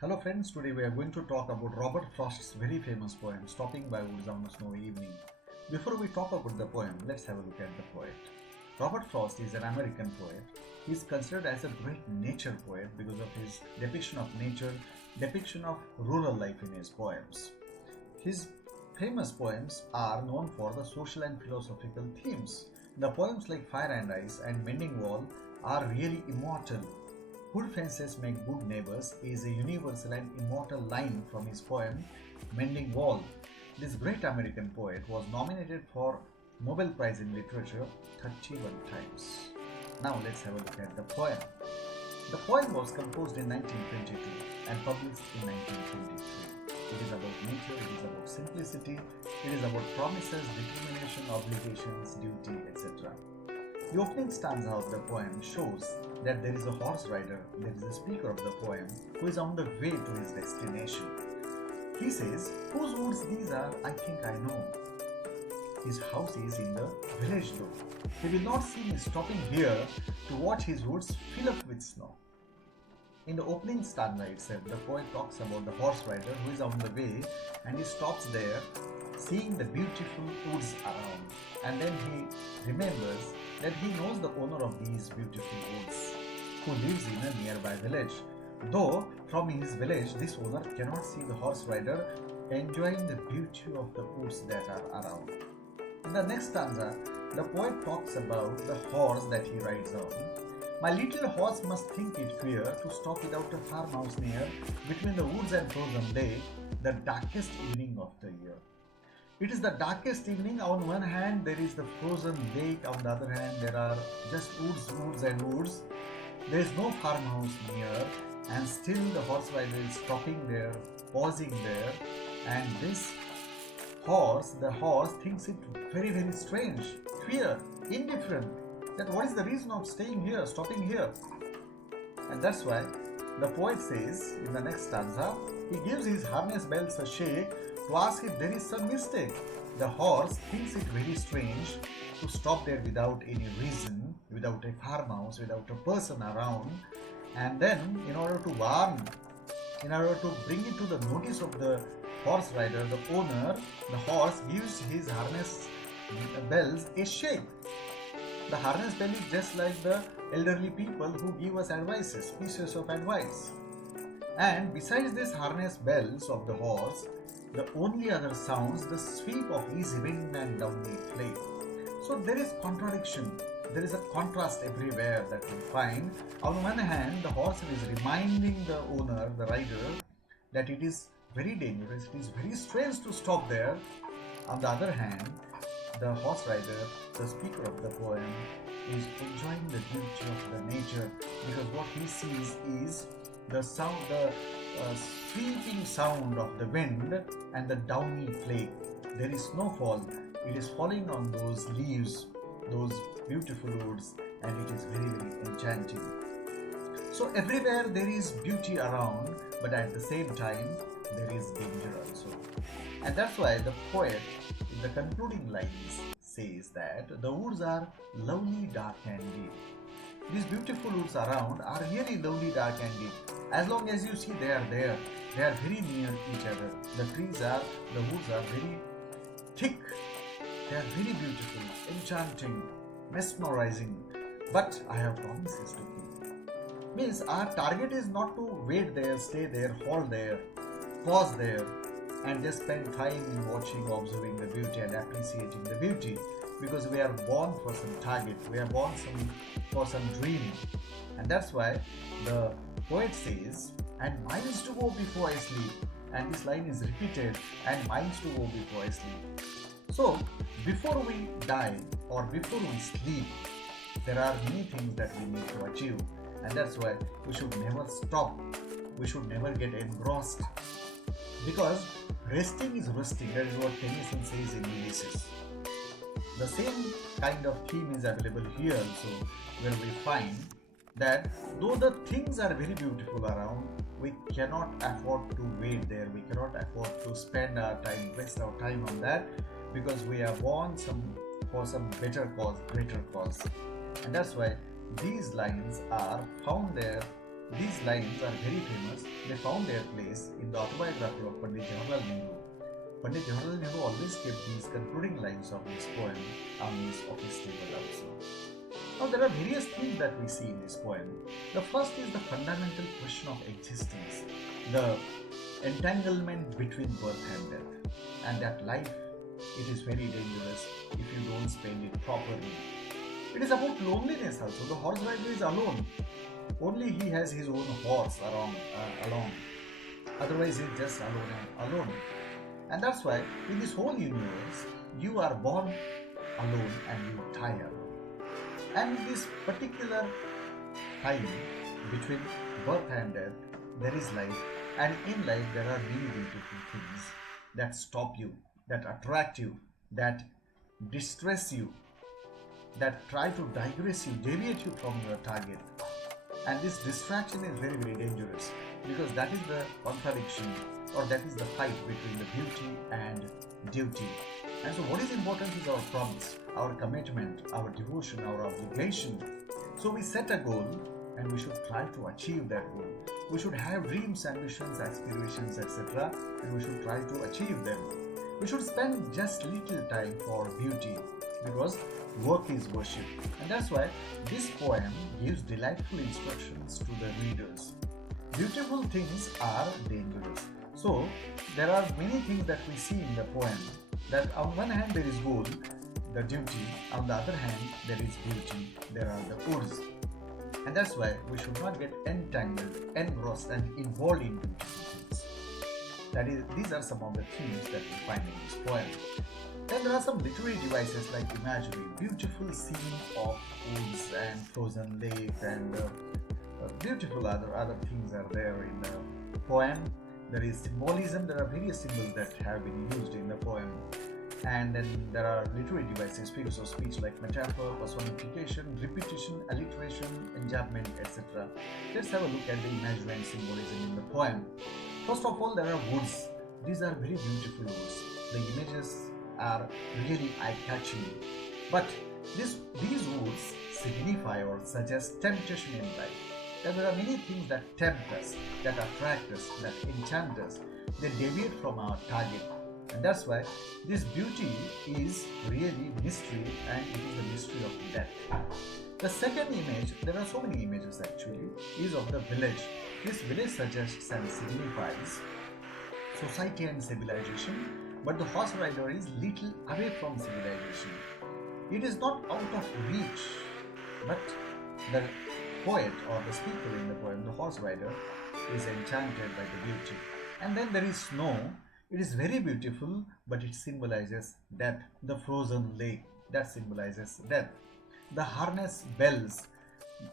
Hello friends, today we are going to talk about Robert Frost's very famous poem, Stopping by Woods on a Snowy Evening. Before we talk about the poem, let's have a look at the poet. Robert Frost is an American poet. He is considered as a great nature poet because of his depiction of nature, depiction of rural life in his poems. His famous poems are known for the social and philosophical themes. The poems like Fire and Ice and Mending Wall are really immortal. Good fences make good neighbors is a universal and immortal line from his poem Mending Wall. This great American poet was nominated for Nobel Prize in Literature 31 times. Now let's have a look at the poem. The poem was composed in 1922 and published in 1923. It is about nature, it is about simplicity, it is about promises, determination, obligations, duty, etc. The opening stanza of the poem shows that there is a horse rider, there is a speaker of the poem who is on the way to his destination. He says, "Whose woods these are, I think I know. His house is in the village though. He will not see me stopping here to watch his woods fill up with snow." In the opening stanza itself, the poet talks about the horse rider who is on the way and he stops there seeing the beautiful woods around, and then he remembers that he knows the owner of these beautiful woods who lives in a nearby village. Though from his village this owner cannot see the horse rider enjoying the beauty of the woods that are around. In the next stanza, the poet talks about the horse that he rides on. "My little horse must think it queer to stop without a farmhouse near, between the woods and frozen lake, the darkest evening of the year." It is the darkest evening. On one hand there is the frozen lake, on the other hand there are just woods and woods. There is no farmhouse near, and still the horse rider is stopping there, pausing there, and this the horse thinks it very, very strange, queer, indifferent, that what is the reason of staying here, stopping here. And that's why the poet says in the next stanza, he gives his harness bells a shake to ask if there is some mistake. The horse thinks it very strange to stop there without any reason, without a farmhouse, without a person around, and then in order to warn, in order to bring it to the notice of the horse rider, the owner, the horse gives his harness bells a shake. The harness bell is just like the elderly people who give us advices, pieces of advice. And besides these harness bells of the horse, the only other sounds the sweep of easy wind and downy flake. So there is contradiction, there is a contrast everywhere that we find. On one hand, the horse is reminding the owner, the rider, that it is very dangerous, it is very strange to stop there. On the other hand, the horse rider, the speaker of the poem, is enjoying the beauty of the nature, because what he sees is the sound, the sweeping sound of the wind and the downy flake. There is snowfall, it is falling on those leaves, those beautiful woods, and it is very, very enchanting. So everywhere there is beauty around, but at the same time there is danger also. And that's why the poet in the concluding lines says that the woods are lovely, dark and deep. These beautiful woods around are really lovely, dark and deep. As long as you see they are there, they are very near each other. The woods are very thick, they are very beautiful, enchanting, mesmerizing. But I have promises to keep. Means our target is not to wait there, stay there, halt there, pause there, and just spend time in watching, observing the beauty and appreciating the beauty, because we are born for some target, we are born for some dream. And that's why the poet says, "And minds to go before I sleep," and this line is repeated, "and minds to go before I sleep." So before we die or before we sleep, there are many things that we need to achieve, and that's why we should never stop, we should never get engrossed, because resting is rusting. That is what Tennyson says in Ulysses. The same kind of theme is available here also, where we find that though the things are very beautiful around, we cannot afford to wait there, we cannot afford to spend our time, waste our time on that, because we are born for some better cause, greater cause. And that's why these lines are found there these lines are very famous. They found their place in the autobiography of Pandit Jawaharlal Nehru. Pandit Jawaharlal Nehru always kept these concluding lines of this poem on his office table also. Now there are various themes that we see in this poem. The first is the fundamental question of existence, the entanglement between birth and death, and that life, it is very dangerous if you don't spend it properly. It is about loneliness also. The horse rider is alone. Only he has his own horse along. Otherwise, he's just alone. And that's why in this whole universe, you are born alone and you die alone. And in this particular time between birth and death, there is life. And in life, there are many beautiful things that stop you, that attract you, that distress you, that try to digress you, deviate you from your target. And this distraction is very, very dangerous, because that is the contradiction, or that is the fight between the beauty and duty. And so what is important is our promise, our commitment, our devotion, our obligation. So we set a goal and we should try to achieve that goal. We should have dreams, ambitions, aspirations, etc. and we should try to achieve them. We should spend just little time for beauty, because work is worship. And that's why this poem gives delightful instructions to the readers. Beautiful things are dangerous. So there are many things that we see in the poem, that on one hand there is goal, the duty, on the other hand there is beauty, there are the woods. And that's why we should not get entangled, engrossed and involved in beautiful things. These are some of the themes that we find in this poem. Then there are some literary devices like imagery, beautiful scene of woods and frozen lake, and beautiful other things are there in the poem. There is symbolism, there are various symbols that have been used in the poem. And then there are literary devices, figures of speech like metaphor, personification, repetition, alliteration, enjambment, etc. Let's have a look at the imagery and symbolism in the poem. First of all, there are woods. These are very beautiful woods. The images are really eye-catching. But these woods signify or suggest temptation in life. And there are many things that tempt us, that attract us, that enchant us. They deviate from our target. And that's why this beauty is really mystery, and it is the mystery of death. The second image, there are so many images actually, is of the village. This village suggests and signifies society and civilization, but the horse rider is little away from civilization. It is not out of reach, but the poet or the speaker in the poem, the horse rider, is enchanted by the beauty. And then there is snow. It is very beautiful, but it symbolizes death. The frozen lake, that symbolizes death. The harness bells,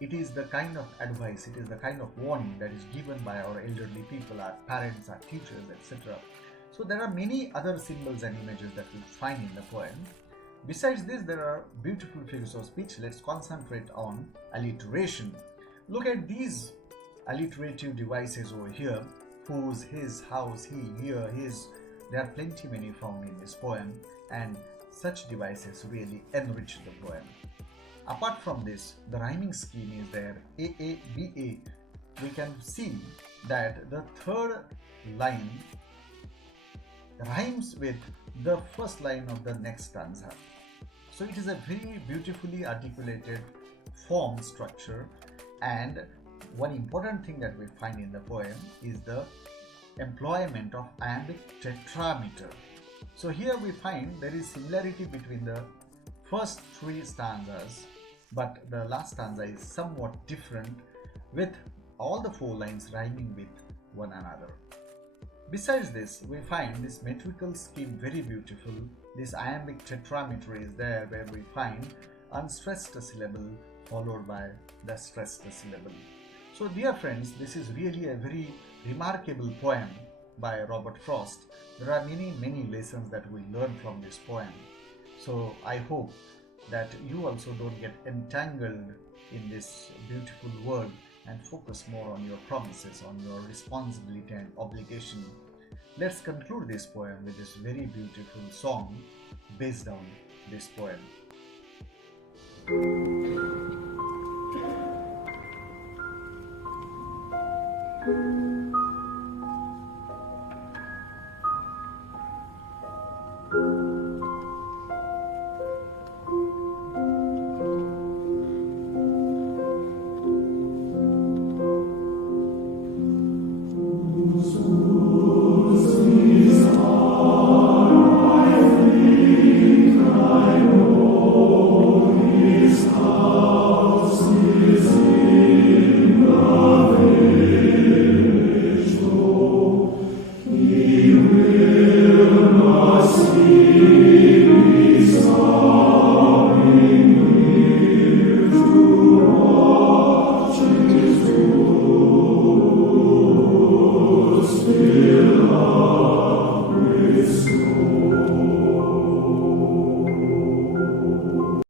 it is the kind of advice, it is the kind of warning that is given by our elderly people, our parents, our teachers, etc. So there are many other symbols and images that we find in the poem. Besides this, there are beautiful figures of speech. Let's concentrate on alliteration. Look at these alliterative devices over here. Whose, his, house, he, here, his. There are plenty many found in this poem, and such devices really enrich the poem. Apart from this, the rhyming scheme is there, A, B, A. We can see that the third line rhymes with the first line of the next stanza. So it is a very beautifully articulated form structure, and one important thing that we find in the poem is the employment of iambic tetrameter. So here we find there is similarity between the first three stanzas, but the last stanza is somewhat different, with all the four lines rhyming with one another. Besides this, we find this metrical scheme very beautiful. This iambic tetrameter is there, where we find unstressed syllable followed by the stressed syllable. So dear friends, this is really a very remarkable poem by Robert Frost. There are many lessons that we learn from this poem. So I hope that you also don't get entangled in this beautiful world and focus more on your promises, on your responsibility and obligation. Let's conclude this poem with this very beautiful song based on this poem.